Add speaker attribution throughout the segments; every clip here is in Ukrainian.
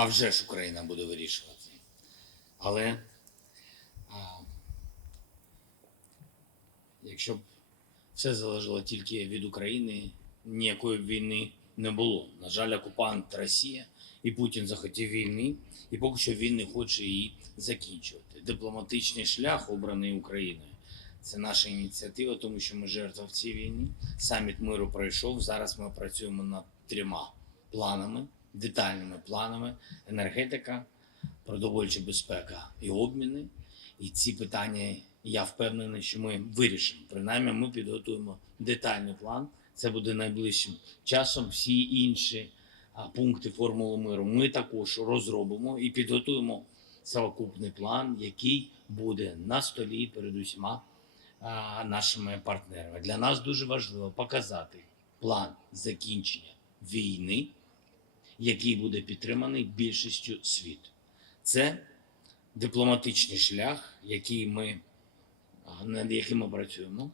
Speaker 1: А вже ж Україна буде вирішувати. Але а, якщо б все залежало тільки від України, ніякої б війни не було. На жаль, окупант Росія і Путін захотів війни, і поки що він не хоче її закінчувати. Дипломатичний шлях обраний Україною. Це наша ініціатива, тому що ми жертва в цій війні. Саміт миру пройшов. Зараз ми працюємо над трьома планами детальними планами енергетика, продовольча безпека і обміни. І ці питання я впевнений, що ми вирішимо. Принаймні, ми підготуємо детальний план. Це буде найближчим часом. Всі інші пункти формули миру ми також розробимо і підготуємо совокупний план, який буде на столі перед усіма нашими партнерами. Для нас дуже важливо показати план закінчення війни який буде підтриманий більшістю світу. Це дипломатичний шлях, який ми, над яким ми працюємо.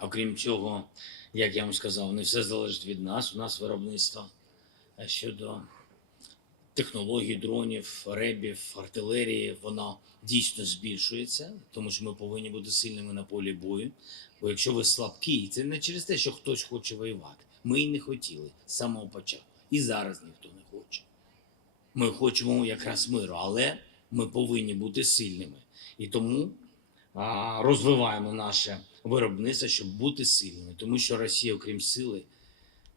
Speaker 1: Окрім цього, як я вам сказав, не все залежить від нас. У нас виробництво е, щодо технологій, дронів, ребів, артилерії, воно дійсно збільшується, тому що ми повинні бути сильними на полі бою. Бо якщо ви слабкі, це не через те, що хтось хоче воювати. Ми й не хотіли з самого початку і зараз ніхто не хоче. Ми хочемо якраз миру, але ми повинні бути сильними. І тому а, розвиваємо наше виробництво, щоб бути сильними. Тому що Росія, окрім сили,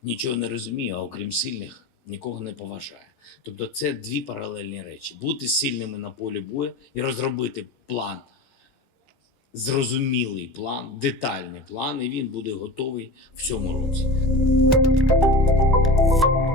Speaker 1: нічого не розуміє, а окрім сильних, нікого не поважає. Тобто, це дві паралельні речі: бути сильними на полі бою і розробити план. Зрозумілий план, детальний план, і він буде готовий в цьому році.